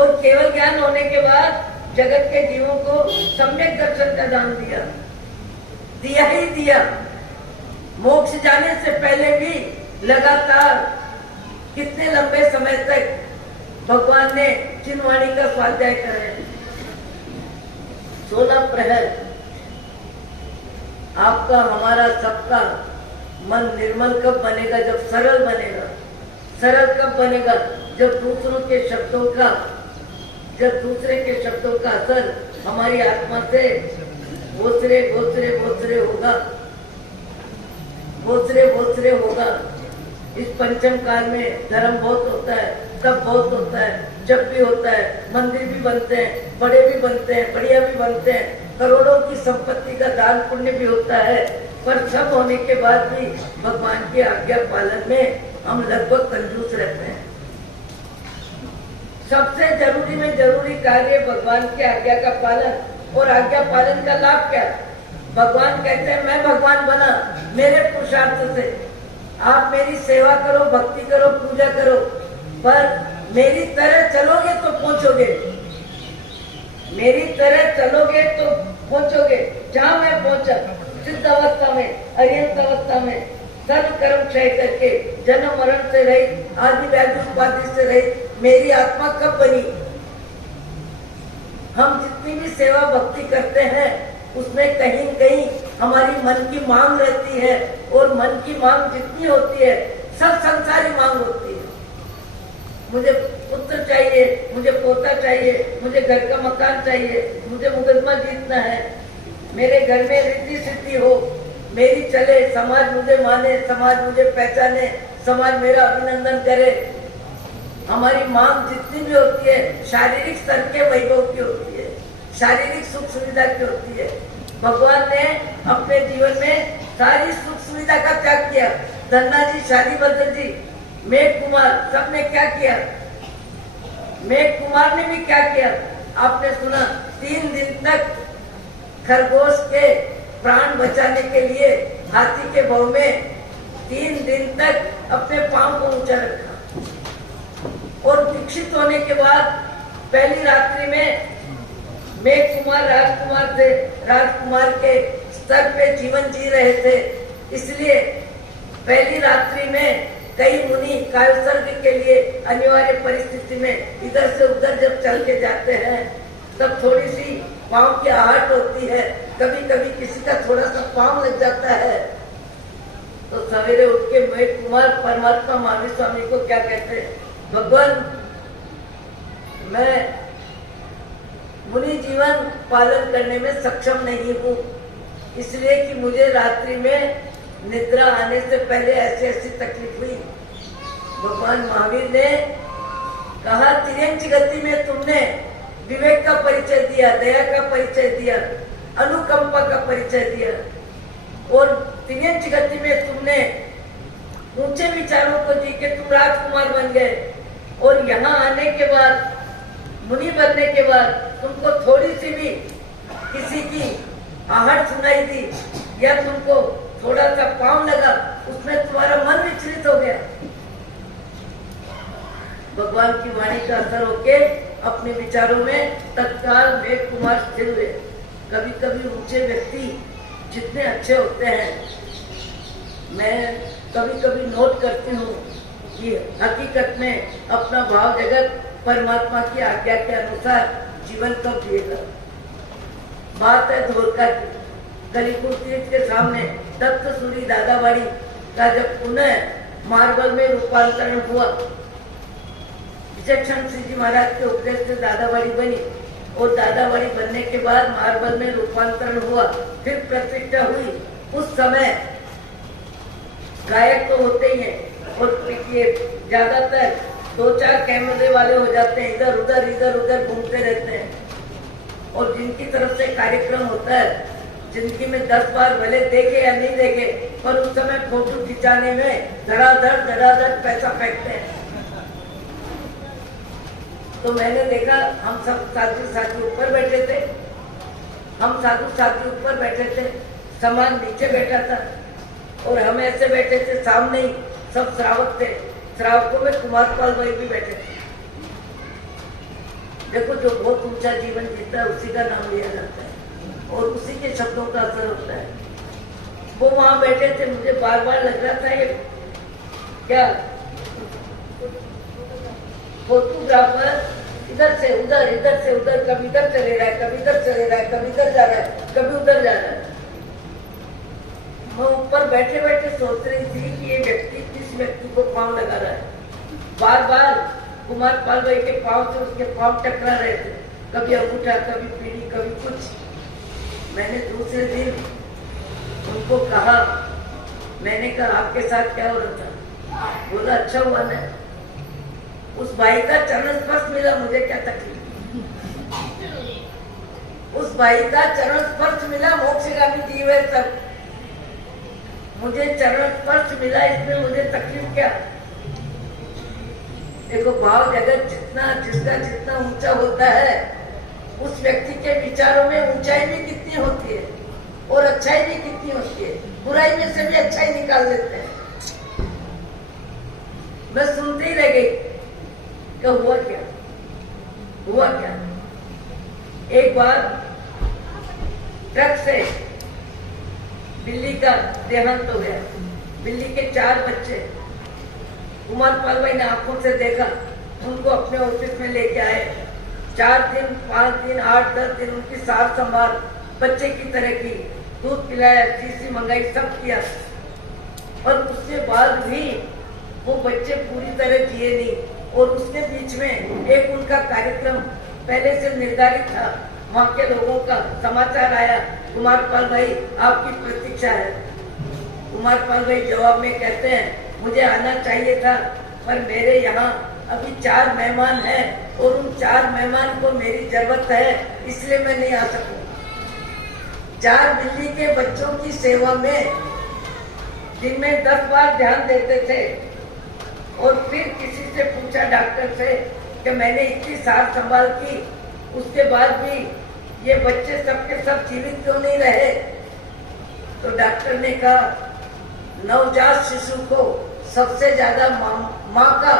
और केवल ज्ञान होने के बाद जगत के जीवों को सम्यक दर्शन का दान दिया ही दिया। मोक्ष जाने से पहले भी लगातार कितने लंबे समय तक भगवान ने चिन्हवाणी का स्वाध्याय कराया। 16 प्रहर आपका हमारा सबका मन निर्मल कब बनेगा? जब सरल बनेगा। सरल कब बनेगा? जब दूसरे के शब्दों का असर हमारी आत्मा से भोसरे होगा। इस पंचम काल में धर्म बहुत होता है, तब बहुत होता है, जब भी होता है। मंदिर भी बनते हैं, बड़े भी बनते हैं, बढ़िया भी बनते हैं, करोड़ों की संपत्ति का दान पुण्य भी होता है। पर सब होने के बाद भी भगवान की आज्ञा पालन में हम लगभग कंजूस रहते हैं। सबसे जरूरी में जरूरी कार्य भगवान की आज्ञा का पालन। और आज्ञा पालन का लाभ क्या? भगवान कहते हैं मैं भगवान बना मेरे पुरुषार्थ से। आप मेरी सेवा करो, भक्ति करो, पूजा करो, पर मेरी तरह चलोगे तो पहुंचोगे। मेरी तरह चलोगे तो पहुंचोगे जहां मैं पहुंचा। सिद्ध अवस्था में, अर्यंत अवस्था में सर्व कर्म क्षय करके जन्म मरण से रहित, आदि व्याधि उपाधि से रहित मेरी आत्मा कब बनी? हम जितनी भी सेवा भक्ति करते हैं उसमें कहीं न कहीं हमारी मन की मांग रहती है। और मन की मांग जितनी होती है सब संसारी मांग होती है। मुझे पुत्र चाहिए, मुझे पोता चाहिए, मुझे घर का मकान चाहिए, मुझे मुकदमा जीतना है, मेरे घर में रिद्धि सिद्धि हो, मेरी चले, समाज मुझे माने, समाज मुझे पहचाने, समाज मेरा अभिनंदन करे। हमारी मांग जितनी भी होती है शारीरिक स्तर के वैभव की होती है, शारीरिक सुख सुविधा की होती है। भगवान ने अपने जीवन में सारी सुख सुविधा का त्याग किया। धन्ना जी, शालीभद्र जी, मेघ कुमार, सबने क्या किया? मेघ कुमार ने भी क्या किया? आपने सुना 3 दिन तक खरगोश के प्राण बचाने के लिए हाथी के भव में 3 दिन तक अपने पांव को ऊंचा रखा। और दीक्षित होने के बाद पहली रात्रि में मेघ कुमार राजकुमार थे, राजकुमार के स्तर पे जीवन जी रहे थे। इसलिए पहली रात्रि में कई मुनि कायोत्सर्ग के लिए अनिवार्य परिस्थिति में इधर से उधर जब चल के जाते हैं तब थोड़ी सी पांव की आहट होती है। कभी कभी किसी का थोड़ा सा पांव लग जाता है तो सवेरे उठ के मेघ कुमार परमात्मा महावीर स्वामी को क्या कहते हैं? भगवान, मैं मुनि जीवन पालन करने में सक्षम नहीं हूँ, इसलिए कि मुझे रात्रि में निद्रा आने से पहले ऐसी ऐसी तकलीफ हुई। भगवान महावीर ने कहा तिर्यंच गति में तुमने विवेक का परिचय दिया, दया का परिचय दिया, अनुकंपा का परिचय दिया। और तिर्यंच गति में तुमने ऊंचे विचारों को जी के तुम राजकुमार बन गए। और यहाँ आने के बाद, मुनि बनने के बाद तुमको थोड़ी सी भी किसी की आहट सुनाई दी या तुमको थोड़ा सा पांव लगा, उसमें तुम्हारा मन विचलित हो गया। भगवान की वाणी का असर होके अपने विचारों में तत्काल मेघ कुमार स्थिर हुए। कभी कभी ऊंचे व्यक्ति जितने अच्छे होते हैं, मैं कभी कभी नोट करती हूँ कि हकीकत में अपना भाव जगत परमात्मा की आज्ञा के अनुसार जीवन कब जिएगा। बात है धोरका की। कलीपुर तीर्थ के सामने दत्त सूरी दादाबाड़ी का जब पुनः मार्बल में रूपांतरण हुआ, विचक्षण सिंह जी महाराज के उपदेश से दादाबाड़ी बनी। और दादाबाड़ी बनने के बाद मार्बल में रूपांतरण हुआ, फिर प्रतिष्ठा हुई। उस समय गायक तो होते ही हैं और ज्यादातर 2-4 कैमरे वाले हो जाते हैं, इधर उधर घूमते रहते हैं। और जिनकी तरफ से कार्यक्रम होता है, जिंदगी में 10 बार भले देखे या नहीं देखे, पर उस समय फोटो खिंचाने में धड़ाधड़ पैसा फेंकते हैं। तो मैंने देखा, हम सब साथी ऊपर बैठे थे, हम साथी ऊपर बैठे थे, सामान नीचे बैठा था और हम ऐसे बैठे थे। सामने ही सब श्रावक थे, श्रावकों में कुमारपाल भाई भी बैठे थे। देखो, जो बहुत ऊंचा जीवन जीता है उसी का नाम लिया जाता है और उसी के शब्दों का असर होता है। वो वहां बैठे थे, मुझे बार बार लग रहा था ये क्या फोटोग्राफर इधर से उधर, कभी इधर चले रहा है, कभी इधर चले रहा है, कभी इधर जा रहा है, कभी उधर जा रहा है। मैं ऊपर बैठे बैठे सोच रही थी कि ये व्यक्ति किस व्यक्ति को पांव लगा रहा है। बार बार कुमार पाल भाई के पांव से उसके पांव टकरा रहे थे, कभी अंगूठा, कभी पीढ़ी, कभी कुछ। मैंने दूसरे दिन उनको कहा, मैंने कहा आपके साथ क्या हो रहा था? बोला अच्छा हुआ ना, उस भाई का चरण स्पर्श मिला, मुझे क्या तकलीफ? उस भाई का चरण स्पर्श मिला, मोक्षगामी जीव है सब, मुझे चरण स्पर्श मिला, इसमें मुझे तकलीफ क्या? देखो, भाव जगत जिसका जितना ऊंचा होता है, उस व्यक्ति के विचारों में ऊंचाई भी कितनी होती है और अच्छाई भी कितनी होती है। बुराई में से भी अच्छाई निकाल देते हैं। मैं सुनते ही रह गई कि हुआ क्या। एक बार ट्रक से बिल्ली का देहांत हो गया। बिल्ली के 4 बच्चे, कुमार पाल भाई ने आंखों से देखा, उनको अपने ऑफिस में लेके आए। 4 दिन, 5 दिन, 8, 10 दिन उनकी सार संभाल बच्चे की तरह की, दूध पिलाया, शीशी मंगाई, सब किया। और उसके बाद भी वो बच्चे पूरी तरह जिए नहीं। और उसके बीच में एक उनका कार्यक्रम पहले से निर्धारित था, वहां के लोगों का समाचार आया, कुमार पाल भाई आपकी प्रतीक्षा है। कुमार पाल भाई जवाब में कहते हैं, मुझे आना चाहिए था, पर मेरे यहाँ अभी 4 मेहमान हैं और उन 4 मेहमान को मेरी जरूरत है, इसलिए मैं नहीं आ सकूं। 4 बिल्ली के बच्चों की सेवा में दिन में 10 बार ध्यान देते थे। और फिर किसी से पूछा, डॉक्टर से, कि मैंने इतनी सार संभाल की, उसके बाद भी ये बच्चे सबके सब जीवित क्यों नहीं रहे? तो डॉक्टर ने कहा, नवजात शिशु को सबसे ज्यादा माँ का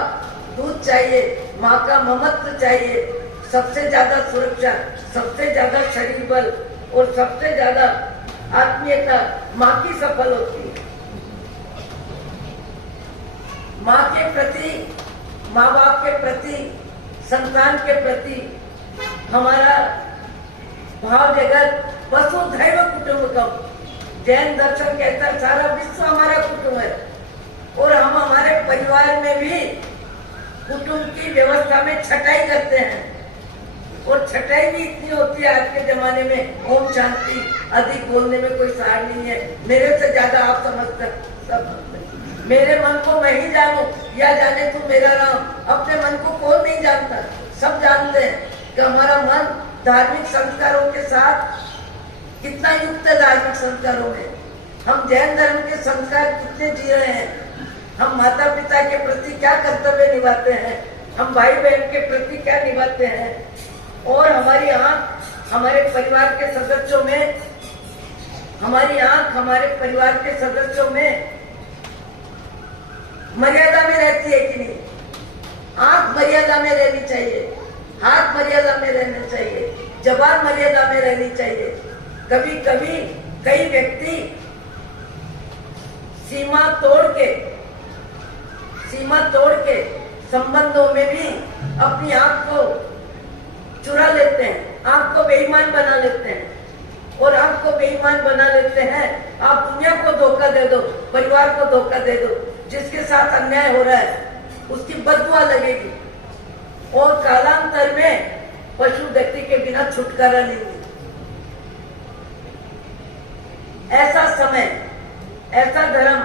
दूध चाहिए, माँ का ममत्व चाहिए, सबसे ज्यादा सुरक्षा, सबसे ज्यादा शरीर बल और सबसे ज्यादा आत्मीयता माँ की सफल होती है। माँ के प्रति, माँ बाप के प्रति, संतान के प्रति हमारा भाव जगत वसुधैव कुटुंबकम। जैन दर्शन कहता है सारा विश्व हमारा कुटुंब है। और हम हमारे परिवार में भी कुटुंब की व्यवस्था में छटाई करते हैं। और छटाई भी इतनी होती है आज के जमाने में, ओम शांति, अधिक बोलने में कोई सार नहीं है। मेरे से ज्यादा आप समझते सब, मेरे मन को मैं ही जानू या जाने तू मेरा नाम। अपने मन को कौन नहीं जानता? सब जानते हैं कि हमारा मन धार्मिक संस्कारों के साथ कितना युक्त है। धार्मिक संस्कारों में हम जैन धर्म के संस्कार कितने जी रहे हैं। हम माता पिता के प्रति क्या कर्तव्य निभाते हैं, हम भाई बहन के प्रति क्या निभाते हैं। और हमारी आंख हमारे परिवार के सदस्यों में, हमारी आंख हमारे परिवार के सदस्यों में मर्यादा में रहती है कि नहीं? आंख मर्यादा में रहनी चाहिए, हाथ मर्यादा में रहना चाहिए, जबान मर्यादा में रहनी चाहिए। कभी कभी कई व्यक्ति सीमा तोड़ के संबंधों में भी अपनी आंख को चुरा लेते हैं, आंख को बेईमान बना लेते हैं। और आंख को बेईमान बना लेते हैं। आप दुनिया को धोखा दे दो, परिवार को धोखा दे दो, जिसके साथ अन्याय हो रहा है उसकी बददुआ लगेगी और कालांतर में पशु गति के बिना छुटकारा नहीं मिलेगा। ऐसा समय, ऐसा धर्म,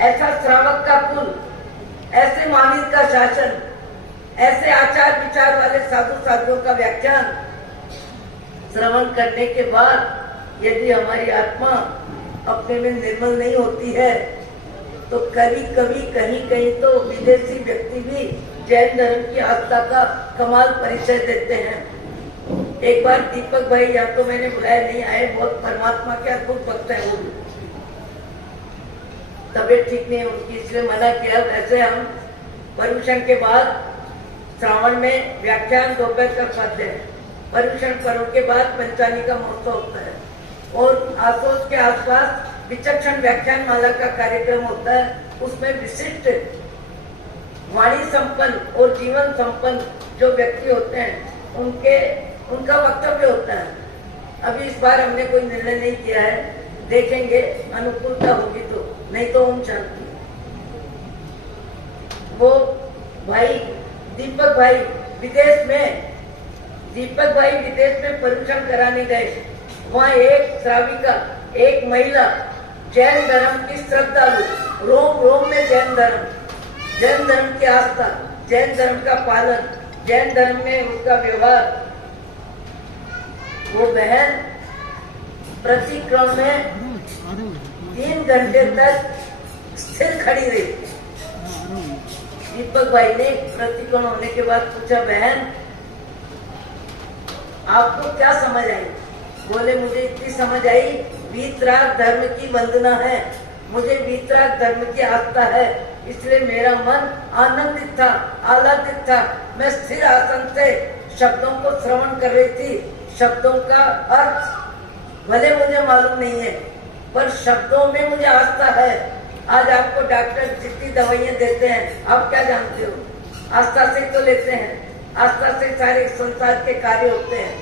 ऐसा श्रावक का कुल, ऐसे महावीर का शासन, ऐसे आचार विचार वाले साधु साधियों का व्याख्यान श्रवण करने के बाद यदि हमारी आत्मा अपने में निर्मल नहीं होती है तो कभी कभी कहीं कहीं तो विदेशी व्यक्ति भी जैन धर्म की आस्था का कमाल परिचय देते हैं। एक बार दीपक भाई, या तो मैंने बुलाया नहीं आए, बहुत परमात्मा के अद्भुत भक्त है वो, तबीयत ठीक नहीं है उनकी, इसलिए मना किया। वैसे हम पर्यूषण के बाद श्रावण में व्याख्यान, दोपहर का स्वाध्याय, पर्युषण पर्व के बाद पंचानी का महोत्सव होता है और आसोस के आसपास विचक्षण व्याख्यान माला का कार्यक्रम होता है। उसमें विशिष्ट वाणी संपन्न और जीवन संपन्न जो व्यक्ति होते हैं उनका वक्तव्य होता है। अभी इस बार हमने कोई निर्णय नहीं किया है, देखेंगे अनुकूलता होगी तो, नहीं तो ओम शांति। वो भाई दीपक भाई विदेश में पर्युषण कराने गए। वहाँ एक श्राविका, एक महिला, जैन धर्म की श्रद्धालु, रोम रोम में जैन धर्म की आस्था, जैन धर्म का पालन, जैन धर्म में उसका व्यवहार, वो बहन प्रतिक्रम में 3 घंटे तक स्थिर खड़ी रही। दीपक भाई ने प्रतिक्रम होने के बाद पूछा, बहन आपको क्या समझ आई? बोले, मुझे इतनी समझ आई, वीतराग धर्म की वंदना है, मुझे वीतराग धर्म की आस्था है, इसलिए मेरा मन आनंदित था, आह्लादित था। मैं स्थिर आसन से शब्दों को श्रवण कर रही थी। शब्दों का अर्थ भले मुझे मालूम नहीं है, पर शब्दों में मुझे आस्था है। आज आपको डॉक्टर जितनी दवाइयां देते हैं, आप क्या जानते हो? आस्था से तो लेते हैं, आस्था से सारे संसार के कार्य होते हैं।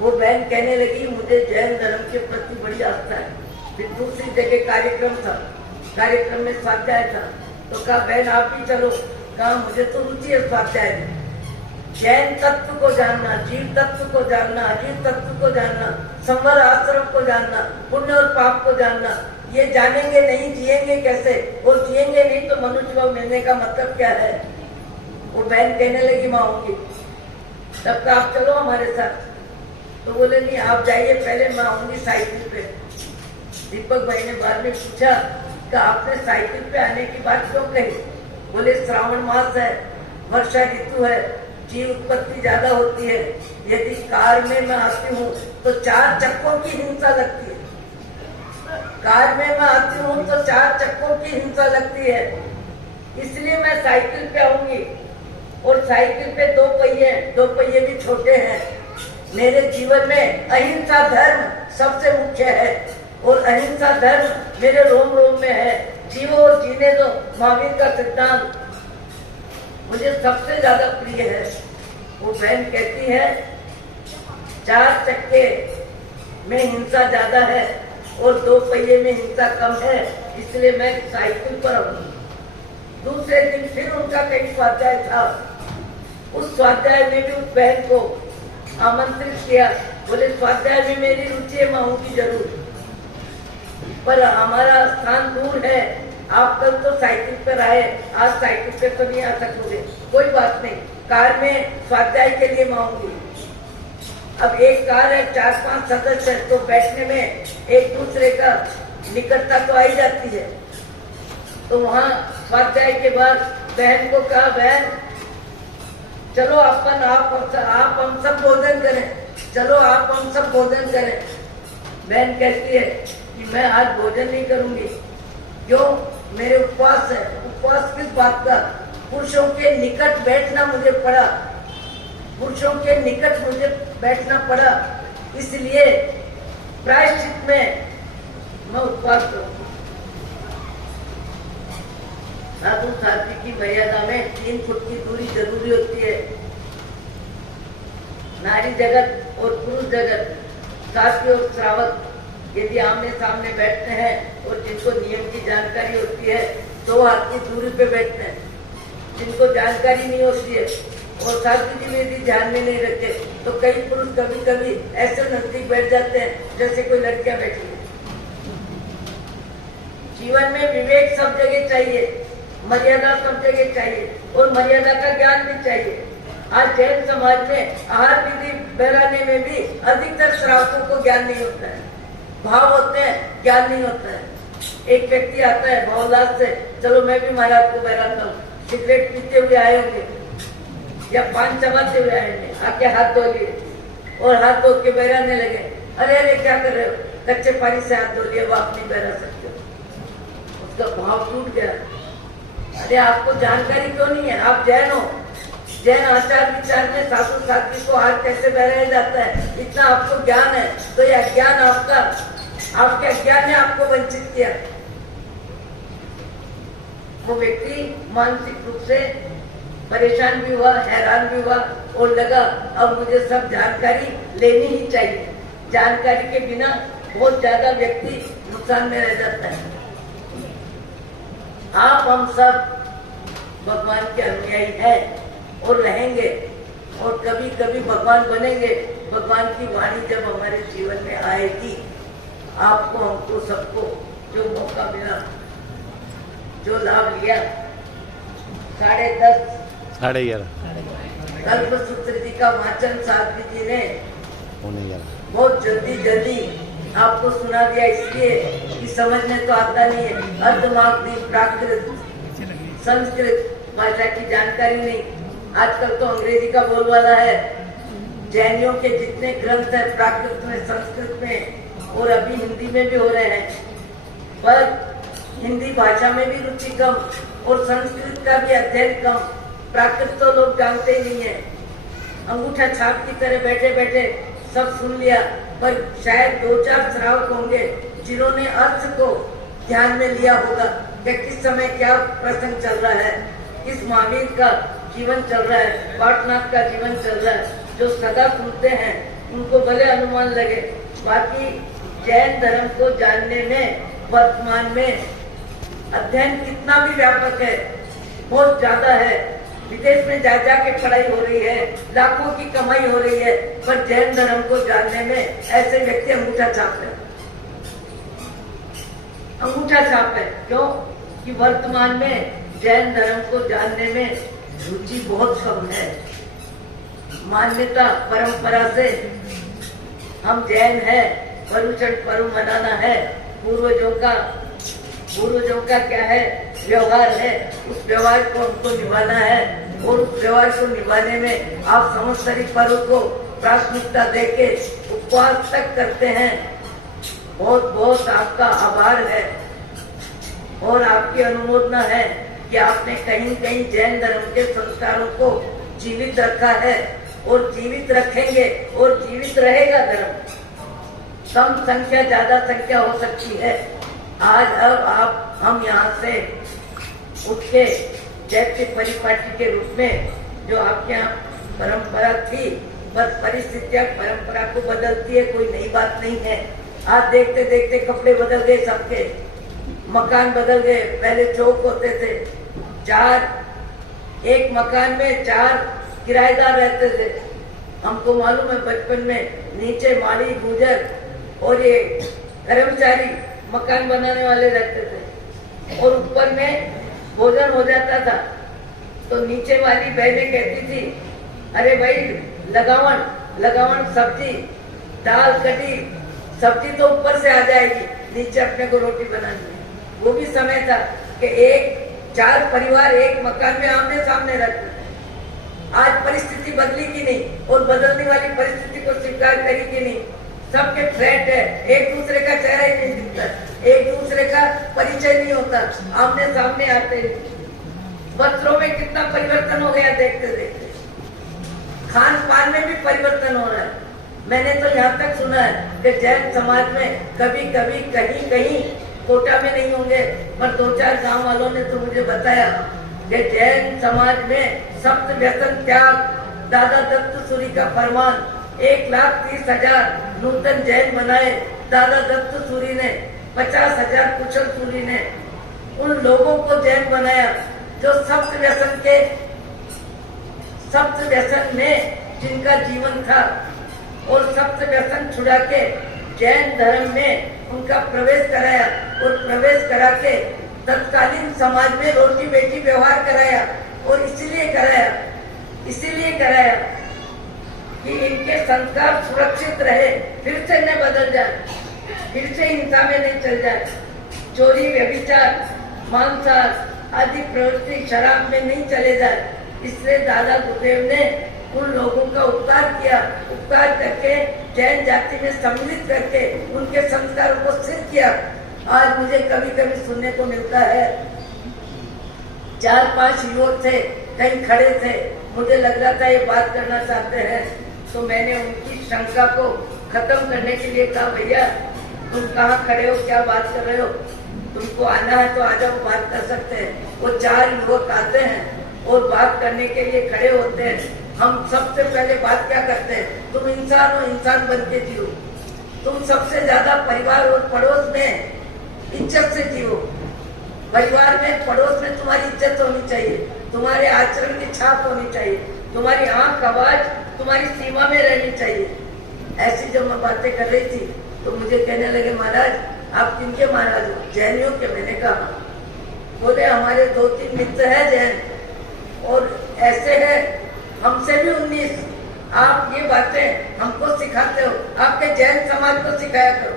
वो बहन कहने लगी, मुझे जैन धर्म के प्रति बड़ी आस्था है। फिर दूसरी जगह कार्यक्रम था, कार्यक्रम में स्वाध्याय था, तो कहा बहन आप भी चलो। कहा मुझे तो रुचि है स्वाध्याय में, जैन तत्व को जानना, जीव तत्व को जानना, अजीव तत्व को जानना, संवर आश्रम को जानना, पुण्य और पाप को जानना। ये जानेंगे नहीं, जिएंगे कैसे? और जिएंगे नहीं तो मनुष्य भाव मिलने का मतलब क्या है? वो बहन कहने लगी, मैं आऊंगी। तब का आप चलो हमारे साथ। तो बोले नहीं आप जाइए पहले, मैं आऊंगी साइकिल पे। दीपक भाई ने बाद में पूछा कि आपने साइकिल पे आने की बात क्यों कही? बोले श्रावण मास है, वर्षा ऋतु है, जीव उत्पत्ति ज्यादा होती है। यदि कार में मैं आती हूँ तो 4 चक्कों की हिंसा लगती है। कार में मैं आती हूँ तो 4 चक्कों की हिंसा लगती है, इसलिए मैं साइकिल पे आऊंगी। और साइकिल पे 2 पहिए भी छोटे हैं। मेरे जीवन में अहिंसा धर्म सबसे मुख्य है और अहिंसा धर्म मेरे रोम रोम में है। जीवो और जीने दो, महावीर का सिद्धांत मुझे सबसे ज्यादा प्रिय है। वो बहन कहती है 4 चक्के में हिंसा ज्यादा है और 2 पहिए में हिंसा कम है, इसलिए मैं साइकिल पर आऊंगी। दूसरे दिन फिर उनका कई स्वाध्याय था। उस स्वाध्याय में भी उस बहन को आमंत्रित किया। बोले स्वाध्याय में मेरी रुचि है, मैं आऊंगी जरूर, पर हमारा स्थान दूर है। आप कल तो साइकिल पर आए, आज साइकिल पे तो नहीं आ सकोगे। कोई बात नहीं, कार में स्वाध्याय के लिए मैं आऊंगी। अब एक कार है, 4-5 सदस्य है, तो बैठने में एक दूसरे का निकटता तो आई जाती है। तो वहाँ स्वाध्याय के बाद बहन को कहा, बहन चलो आप हम सब भोजन करें, चलो आप हम सब भोजन करें। बहन कहती है कि मैं आज भोजन नहीं करूंगी। क्यों? मेरे उपवास है। उपवास किस बात का? पुरुषों के निकट बैठना मुझे पड़ा, पुरुषों के निकट मुझे बैठना पड़ा, इसलिए प्रायश्चित में मैं उपवास करूंगी। साधु साध्वी की मर्यादा में 3 फुट की दूरी जरूरी होती है। नारी जगत और पुरुष जगत, साथी और श्रावक यदि आमने सामने बैठते हैं और जिनको नियम की जानकारी होती है 2 हाथ की दूरी पे बैठते हैं। जिनको जानकारी नहीं होती है और साथी जी यदि ध्यान में नहीं रखते तो कई पुरुष कभी कभी ऐसे नजदीक बैठ जाते हैं जैसे कोई लड़कियां बैठी है। जीवन में विवेक सब जगह चाहिए, मर्यादा सब जगह चाहिए और मर्यादा का ज्ञान भी चाहिए। आज जैन समाज में आहार विधि बहराने में भी अधिकतर श्रावकों को ज्ञान नहीं होता है। भाव होते हैं, ज्ञान नहीं होता है। एक व्यक्ति आता है भावलाद से, चलो मैं भी महाराज को बहराता हूँ। सिगरेट पीते हुए आए होंगे या पान चबाते हुए आए होंगे, आके हाथ धो लिए और हाथ धो के बहराने लगे। अरे अरे क्या कर रहे हो? कच्चे पानी से हाथ धो लिए, वो आप नहीं बहरा सकते। उसका भाव टूट गया। अरे आपको जानकारी क्यों नहीं है? आप जैन हो, जैन आचार विचार में साधु साध्वी को हाथ कैसे बहराया जाता है, इतना आपको ज्ञान है, तो यह ज्ञान आपके अज्ञान ने आपको वंचित किया। वो व्यक्ति मानसिक रूप से परेशान भी हुआ, हैरान भी हुआ और लगा अब मुझे सब जानकारी लेनी ही चाहिए। जानकारी के बिना बहुत ज्यादा व्यक्ति नुकसान में रह जाता है। आप हम सब भगवान के अनुयायी हैं और रहेंगे और कभी कभी भगवान बनेंगे। भगवान की वाणी जब हमारे जीवन में आएगी, आपको हमको सबको जो मौका मिला, जो लाभ लिया, 10:30 कल्पसूत्र जी का वाचन साध्वी जी ने बहुत जल्दी आपको सुना दिया, इसलिए कि समझ में तो आता नहीं है। अर्धमागधी, प्राकृत, संस्कृत भाषा की जानकारी नहीं। आजकल तो अंग्रेजी का बोलबाला है। जैनियों के जितने ग्रंथ है प्राकृत में, संस्कृत में और अभी हिंदी में भी हो रहे हैं, पर हिंदी भाषा में भी रुचि कम और संस्कृत का भी अध्ययन कम। प्राकृत तो लोग जानते ही नहीं है। अंगूठा छाप की तरह बैठे बैठे सब सुन लिया, पर शायद 2-4 श्रावक होंगे जिन्होंने अर्थ को ध्यान में लिया होगा कि किस समय क्या प्रसंग चल रहा है, किस महावीर का जीवन चल रहा है, पाटनाथ का जीवन चल रहा है। जो सदा सुनते हैं उनको भले अनुमान लगे। बाकी जैन धर्म को जानने में वर्तमान में अध्ययन कितना भी व्यापक है, बहुत ज्यादा है। विदेश में जा के पढ़ाई हो रही है, लाखों की कमाई हो रही है, पर जैन धर्म को जानने में ऐसे व्यक्ति अंगूठा छाप है। अंगूठा छाप है क्यों? कि वर्तमान में जैन धर्म को जानने में रुचि बहुत कम है। मान्यता परंपरा से हम जैन है, पर्युषण पर्व मनाना है, पूर्वजों का क्या है व्यवहार है, उस व्यवहार को हमको निभाना है और उस व्यवहार को निभाने में आप संवत्सरी पर्व को प्राथमिकता देके उपवास तक करते हैं। बहुत बहुत आपका आभार है और आपकी अनुमोदना है कि आपने कहीं कहीं जैन धर्म के संस्कारों को जीवित रखा है और जीवित रखेंगे और जीवित रहेगा धर्म। कम संख्या ज्यादा संख्या हो सकती है। आज अब हम यहाँ से उठ के जैसे परिपाटी के रूप में जो आपके यहाँ परंपरा थी, बस परिस्थितियां परंपरा को बदलती है, कोई नई बात नहीं है। आज देखते देखते कपड़े बदल गए, सबके मकान बदल गए। पहले चौक होते थे, एक मकान में 4 किराएदार रहते थे। हमको मालूम है बचपन में नीचे माली, गुजर और ये कर्मचारी मकान बनाने वाले रहते थे और ऊपर में भोजन हो जाता था। तो नीचे वाली बहनें कहती थी, अरे भाई लगावन सब्जी, दाल, कटी, सब्जी तो ऊपर से आ जाएगी, नीचे अपने को रोटी बनानी है। वो भी समय था कि 4 परिवार एक मकान में आमने सामने रहते थे। आज परिस्थिति बदली की नहीं और बदलने वाली परिस्थिति को स्वीकार करी की नहीं। सबके फ्लैट है, एक दूसरे का चेहरा ही नहीं दिखता, एक दूसरे का परिचय नहीं होता, आमने सामने आते हैं। वस्त्रों में कितना परिवर्तन हो गया देखते देखते। खान पान में भी परिवर्तन हो रहा है। मैंने तो यहाँ तक सुना है कि जैन समाज में कभी कभी कहीं कहीं कोटा में नहीं होंगे, पर 2-4 गांव वालों ने तो मुझे बताया कि जैन समाज में सप्त व्यसन त्याग, दादा दत्त सूरी का फरमान, 1,30,000 नूतन जैन बनाए दादा दत्त सूरी ने, 50,000 कुशल सूरी ने। उन लोगों को जैन बनाया जो सप्त व्यसन में जिनका जीवन था और सप्त व्यसन छुड़ा के जैन धर्म में उनका प्रवेश कराया और प्रवेश करा के तत्कालीन समाज में रोटी बेटी व्यवहार कराया। और इसीलिए कराया कि इनके संस्कार सुरक्षित रहे, फिर से न बदल जाए, फिर से हिंसा में नहीं चल जाए, चोरी, व्यभिचार, मांसाहार आदि प्रवृत्ति शराब में नहीं चले जाए। इसलिए दादा गुरुदेव ने उन लोगों का उपकार किया, उपकार करके जैन जाति में सम्मिलित करके उनके संस्कारों को सिद्ध किया। आज मुझे कभी कभी सुनने को मिलता है 4-5 युवक थे, कहीं खड़े थे, मुझे लग रहा था ये बात करना चाहते हैं, तो मैंने उनकी शंका को खत्म करने के लिए कहा, भैया तुम कहाँ खड़े हो, क्या बात कर रहे हो, तुमको आना है तो आ जाओ, बात कर सकते हैं। वो 4 युवक आते हैं और बात करने के लिए खड़े होते हैं। हम सबसे पहले बात क्या करते हैं, तुम इंसान हो, इंसान बन के जियो। तुम सबसे ज्यादा परिवार और पड़ोस में इज्जत से जियो। परिवार में, पड़ोस में तुम्हारी इज्जत होनी चाहिए, तुम्हारे आचरण की छाप होनी चाहिए, तुम्हारी आंख आवाज तुम्हारी सीमा में रहनी चाहिए। ऐसी जब मैं बातें कर रही थी तो मुझे कहने लगे, महाराज आप किनके महाराज हो? जैनियों के। मैंने कहा, बोले हमारे 2-3 मित्र है जैन और ऐसे है, हमसे भी 19। आप ये बातें हमको सिखाते हो, आपके जैन समाज को सिखाया करो।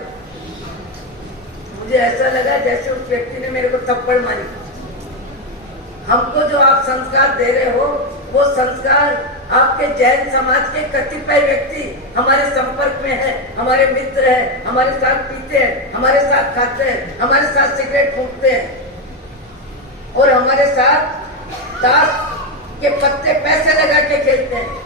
मुझे ऐसा लगा जैसे उस व्यक्ति ने मेरे को थप्पड़ मारी। हमको जो आप संस्कार दे रहे हो वो संस्कार आपके जैन समाज के कतिपय व्यक्ति हमारे संपर्क में है, हमारे मित्र हैं, हमारे साथ पीते हैं, हमारे साथ खाते हैं, हमारे साथ सिगरेट फूंकते हैं और हमारे साथ ताश के पत्ते पैसे लगा के खेलते हैं।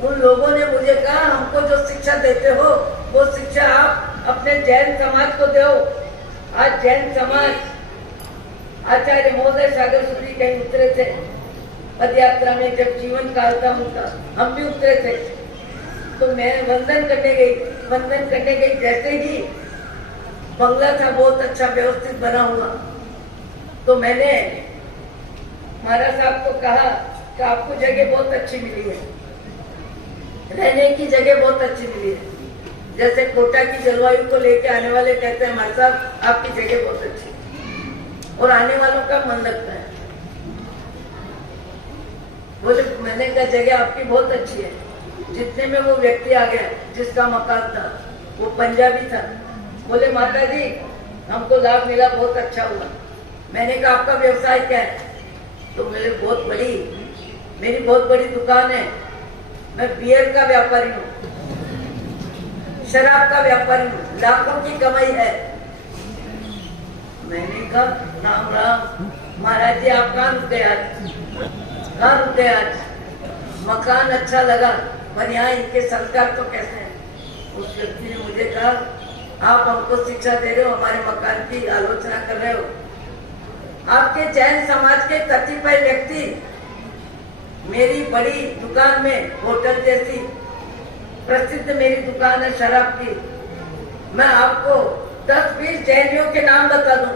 उन लोगों ने मुझे कहा, हमको जो शिक्षा देते हो वो शिक्षा आप अपने जैन समाज को दो। आज जैन समाज, आचार्य महोदय सागर सूरी कहीं उतरे थे पद यात्रा में, जब जीवन काल था उनका, हम भी उतरे थे। तो मैं वंदन करने गई। जैसे ही बंगला था बहुत अच्छा व्यवस्थित बना हुआ, तो मैंने महाराज साहब को कहा कि आपको जगह बहुत अच्छी मिली है, रहने की जगह बहुत अच्छी मिली है। जैसे कोटा की जलवायु को लेके आने वाले कहते हैं, महाराज साहब आपकी जगह बहुत अच्छी है और आने वालों का मन लगता है। बोले, मैंने कहा जगह आपकी बहुत अच्छी है। जितने में वो व्यक्ति आ गया जिसका मकान था, वो पंजाबी था। बोले, माता जी हमको लाभ मिला, बहुत अच्छा हुआ। मैंने कहा आपका व्यवसाय क्या है? तो मेरी बहुत बड़ी दुकान है, मैं बियर का व्यापारी हूँ, शराब का व्यापारी हूँ, लाखों की कमाई है। मैंने कहा राम राम महाराज जी, आप कहाँ रुके आज? मकान अच्छा लगा पर यहाँ इनके संस्कार तो कैसे हैं? उस व्यक्ति ने मुझे कहा, आप हमको शिक्षा दे रहे हो, हमारे मकान की आलोचना कर रहे हो। आपके जैन समाज के कतिपय व्यक्ति मेरी बड़ी दुकान में, होटल जैसी प्रसिद्ध मेरी दुकान है शराब की, मैं आपको 10-20 जैनियों के नाम बता दूं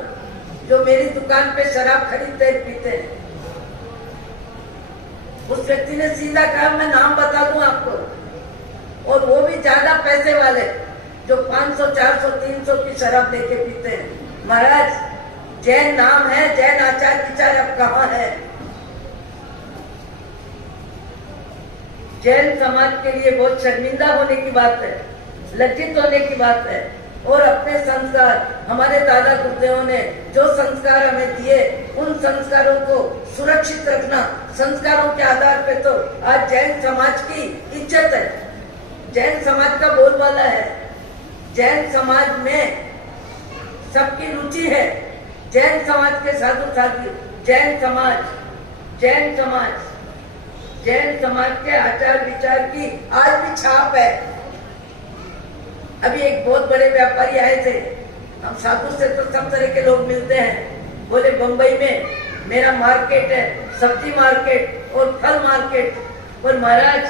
जो मेरी दुकान पे शराब खरीदते पीते हैं। उस व्यक्ति ने सीधा कहा, मैं नाम बता दूं आपको, और वो भी ज्यादा पैसे वाले जो 500, 400, 300 की शराब लेके पीते हैं। महाराज जैन नाम है, जैन आचार विचार अब कहाँ है? जैन समाज के लिए बहुत शर्मिंदा होने की बात है, लज्जित होने की बात है। और अपने संस्कार, हमारे दादा गुरुदेवों ने जो संस्कार हमें दिए, उन संस्कारों को सुरक्षित रखना, संस्कारों के आधार पे तो आज जैन समाज की इज्जत है, जैन समाज का बोलबाला है, जैन समाज में सबकी रुचि है, जैन समाज के साधु साधु, जैन समाज के आचार विचार की आज भी छाप है। अभी एक बहुत बड़े व्यापारी आए थे, हम साधु से तो सब तरह के लोग मिलते हैं। बोले, बंबई में मेरा मार्केट है, सब्जी मार्केट और फल मार्केट, और महाराज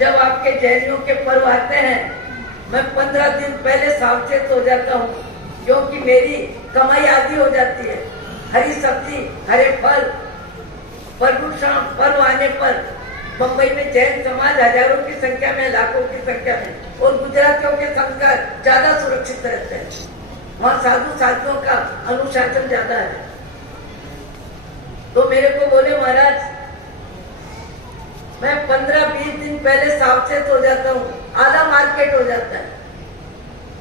जब आपके जैनियों के पर्व आते हैं, मैं 15 दिन पहले सावचेत हो जाता हूँ, क्योंकि मेरी कमाई आधी हो जाती है। हरी सब्जी, हरे फल, पर्व आने पर बंबई में जैन समाज हजारों की संख्या में, लाखों की संख्या में, और गुजरातियों के संस्कार ज्यादा सुरक्षित रहते हैं। वहाँ साधु साधुओं का अनुशासन ज्यादा है। तो मेरे को बोले, महाराज मैं 15-20 दिन पहले सावचेत हो जाता हूँ, आधा मार्केट हो जाता है,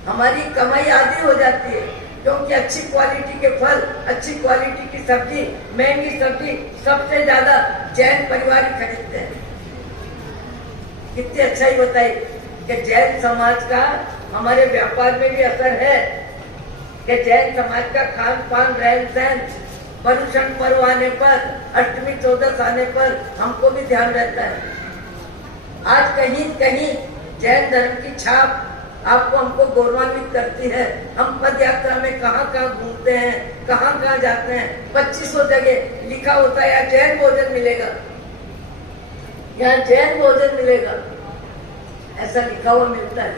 हमारी कमाई आधी हो जाती है, क्योंकि अच्छी क्वालिटी के फल, अच्छी क्वालिटी की सब्जी, महंगी सब्जी सबसे ज्यादा जैन परिवार ही खरीदते हैं। कितनी अच्छाई बताई कि जैन समाज का हमारे व्यापार में भी असर है, कि जैन समाज का खान पान, रहन सहन, पर्युषण पर्व आने पर, अष्टमी चौदस आने पर हमको भी ध्यान रहता है। आज कहीं कहीं जैन धर्म की छाप आपको हमको गौरवान्वित करती है। हम पद यात्रा में कहाँ कहाँ घूमते हैं, कहाँ कहाँ जाते हैं, 2500 जगह लिखा होता है यहाँ जैन भोजन मिलेगा, यहाँ जैन भोजन मिलेगा, ऐसा लिखा हुआ मिलता है।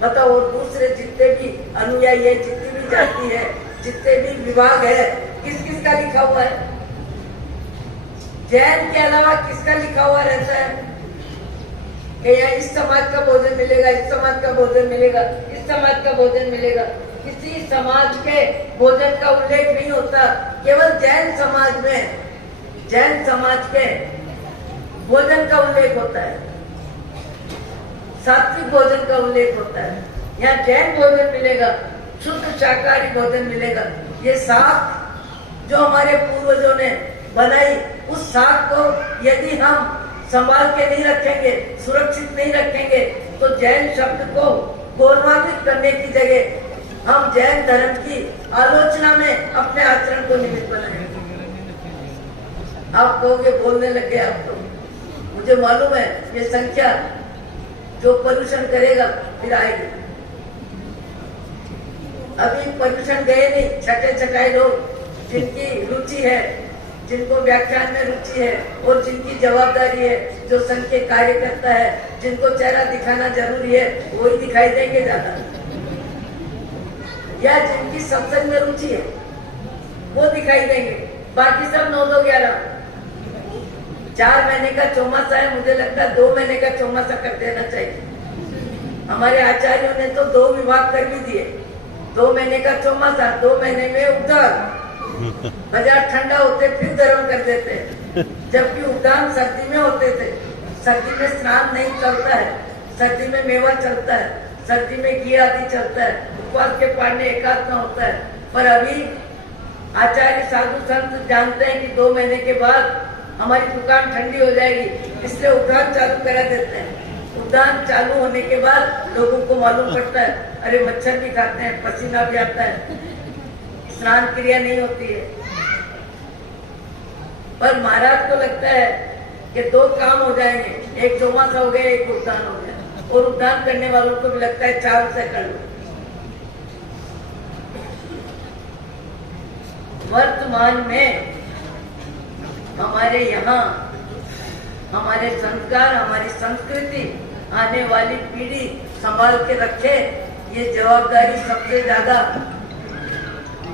बताओ, और दूसरे जितने भी अनुयायी है, जितनी भी जाति है, जितने भी विभाग है, किस किस का लिखा हुआ है? जैन के अलावा किसका लिखा हुआ रहता है कि यहाँ इस समाज का भोजन मिलेगा, इस समाज का भोजन मिलेगा, इस समाज का भोजन मिलेगा। किसी समाज के भोजन का उल्लेख नहीं होता, केवल जैन समाज में, जैन समाज के भोजन का उल्लेख होता है, सात्विक भोजन का उल्लेख होता है। यहाँ जैन भोजन मिलेगा, शुद्ध शाकाहारी भोजन मिलेगा। ये साख जो हमारे पूर्वजों ने बनाई, उस साख को यदि हम संभाल के नहीं रखेंगे, सुरक्षित नहीं रखेंगे, तो जैन शब्द को गौरवान्वित करने की जगह हम जैन धर्म की आलोचना में अपने आचरण को निमित्त बनाएंगे। आप कहोगे बोलने लगे आप तो, मुझे मालूम है ये संख्या जो पर्युषण करेगा फिर आएगी। अभी पर्युषण गए नहीं, छठे छठाई लोग जिनकी रुचि है, जिनको व्याख्यान में रुचि है और जिनकी जवाबदारी है, जो संघ के कार्यकर्ता है, जिनको चेहरा दिखाना जरूरी है, वही दिखाई देंगे ज्यादा, या जिनकी सत्संग में रुचि है वो दिखाई देंगे। बाकी सब 9-2-11। 4 महीने का चौमासा है, मुझे लगता है 2 महीने का चौमासा कर देना चाहिए। हमारे आचार्यों ने तो 2 विभाग कर भी दिए। 2 महीने का चौमासा, 2 महीने में उद्यान, बाजार ठंडा होते फिर गर्म कर देते, जबकि उद्यान सर्दी में होते थे। सर्दी में स्नान नहीं चलता है, सर्दी में मेवा चलता है, सर्दी में घी आदि चलता है, उपवास के पानी एकात्म होता है। पर अभी आचार्य साधु संत जानते हैं कि 2 महीने के बाद हमारी दुकान ठंडी हो जाएगी, इसलिए उद्यान चालू करा देते हैं। उद्यान चालू होने के बाद लोगों को मालूम पड़ता है, अरे मच्छर भी खाते हैं, पसीना भी आता है, स्नान क्रिया नहीं होती है। पर महाराज को लगता है कि 2 काम हो जाएंगे, एक चौमासा हो गया, एक उद्यान हो गया, और उद्यान करने वालों को भी लगता है 4 से कर लो। वर्तमान में हमारे यहाँ हमारे संस्कार, हमारी संस्कृति आने वाली पीढ़ी संभाल के रखे, ये जवाबदारी सबसे ज्यादा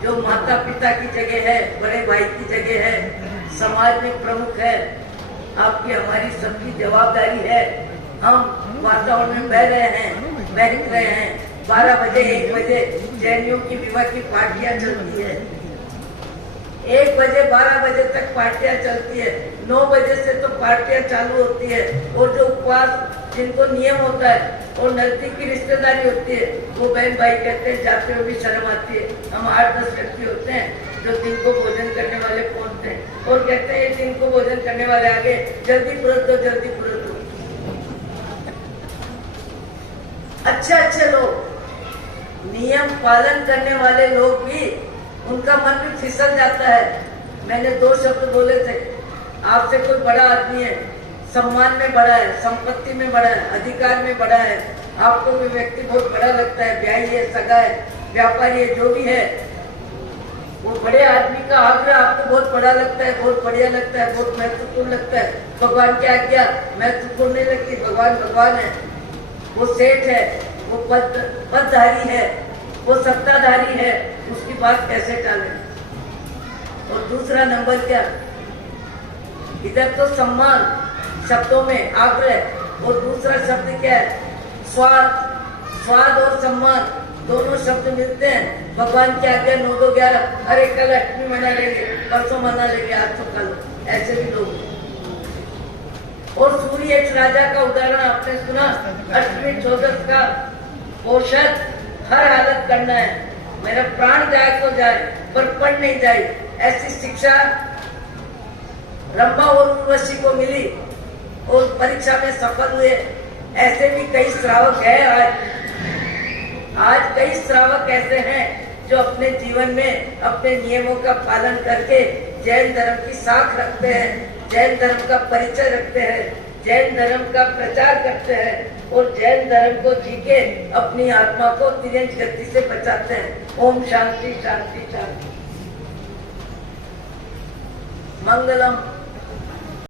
जो माता पिता की जगह है, बड़े भाई की जगह है, समाज में प्रमुख है, आपकी हमारी सबकी जवाबदारी है। हम वातावरण में बह रहे हैं, बहक रहे हैं। 12 बजे 1 बजे जैनियों की विवाह की पार्टियां चलती है, 1 बजे 12 बजे तक पार्टियां चलती है, 9 बजे से तो पार्टियां चालू होती है। और जो उपवास जिनको नियम होता है और नजदीक की रिश्तेदारी होती है, वो बहन भाई कहते हैं, जाते हुए भी शर्म आती है। हम 8-10 व्यक्ति होते हैं जो दिन को भोजन करने वाले पहुंचते हैं और कहते हैं दिन को भोजन करने वाले आगे, जल्दी पुरत दो, जल्दी पुरत दो। अच्छे लोग, नियम पालन करने वाले लोग भी, उनका मन भी फिसल जाता है। मैंने 2 शब्द बोले थे, आपसे कोई बड़ा आदमी है, सम्मान में बड़ा है, संपत्ति में बड़ा है, अधिकार में बड़ा है, आपको भी व्यक्ति बहुत बड़ा लगता है, ब्याही है, सगा है, व्यापारी है, जो भी है, वो बड़े आदमी का आग्रह आपको बहुत बड़ा लगता है, बहुत बढ़िया लगता है, बहुत महत्वपूर्ण लगता है। भगवान की आज्ञा महत्वपूर्ण नहीं लगती, भगवान भगवान है, वो सेठ है, वो पदधारी है, वो सत्ताधारी है, उसकी बात कैसे टालें। और दूसरा नंबर क्या, इधर तो सम्मान शब्दों में आग्रह, और दूसरा शब्द क्या है, स्वाद और सम्मान, दोनों शब्द मिलते हैं। भगवान की आज्ञा 9-2-11, अरे कल अष्टमी मना लेंगे, परसों मना लेंगे, आज तो कल, ऐसे भी लोग। और सूर्य एक राजा का उदाहरण आपने सुना, अष्टमी चौदस का पोषण हर हालत करना है, मेरा प्राण जाए तो जाए पर पढ़ नहीं जाए, ऐसी शिक्षा रंभा और उर्वशी को मिली और परीक्षा में सफल हुए। ऐसे भी कई श्रावक है, आज कई श्रावक ऐसे हैं जो अपने जीवन में अपने नियमों का पालन करके जैन धर्म की साख रखते हैं, जैन धर्म का परिचय रखते हैं, जैन धर्म का प्रचार करते हैं और जैन धर्म को जी के अपनी आत्मा को तिरंज गति से बचाते हैं। ओम शांति शांति शांति। मंगलम।